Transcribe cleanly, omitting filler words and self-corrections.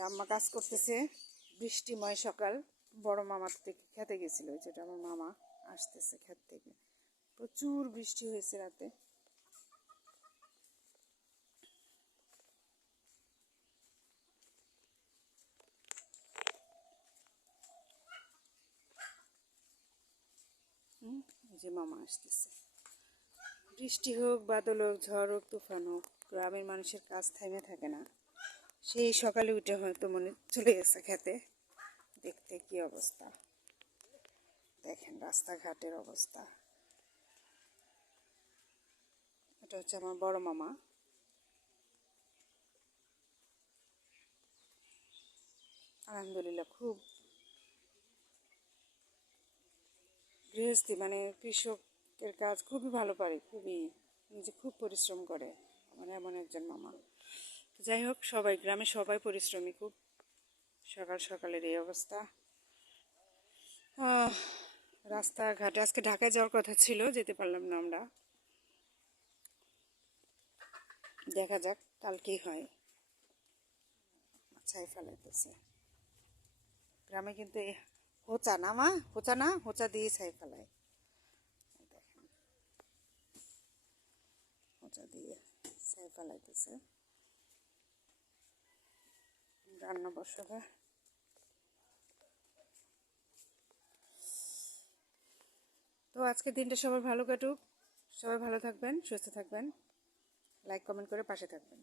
আম্মা কাজ করতেছে। বৃষ্টিময় সকাল। বড় মামার থেকে খেতে গেছিল, যেটা আমার মামা আসতেছে খেত থেকে। প্রচুর বৃষ্টি হয়েছে রাতে। এই যে মামা আসতেছে। বৃষ্টি হোক, বাদল হোক, ঝড় হোক, তুফান হোক, গ্রামের মানুষের কাজ থেমে থাকে না। সেই সকালে উঠে হয়তো মনে চলে গেছে খেতে। দেখতে কি অবস্থা দেখেন, রাস্তাঘাটের অবস্থা। এটা হচ্ছে আমার বড় মামা। আলহামদুলিল্লাহ, খুব গৃহস্থী মানে কৃষকের কাজ খুবই ভালো পারে, খুবই নিজে খুব পরিশ্রম করে। আমার এমন একজন মামা। যাই হোক, সবাই গ্রামে সবাই পরিশ্রমী খুব। সকাল সকালের এই অবস্থা। রাস্তাঘাটে আজকে ঢাকায় যাওয়ার কথা ছিল, যেতে পারলাম না আমরা। দেখা যাক কাল কি হয়। ছাই ফেলাইতেছে গ্রামে, কিন্তু হোঁচা না মা, হোঁচা না, হোঁচা দিয়ে ছাই ফেলায়। দেখেন, হোঁচা দিয়ে ছাই ফেলাইতেছে। রান্না বসাবে। তো আজকের দিনটা সবার ভালো কাটুক। সবাই ভালো থাকবেন, সুস্থ থাকবেন। লাইক কমেন্ট করে পাশে থাকবেন।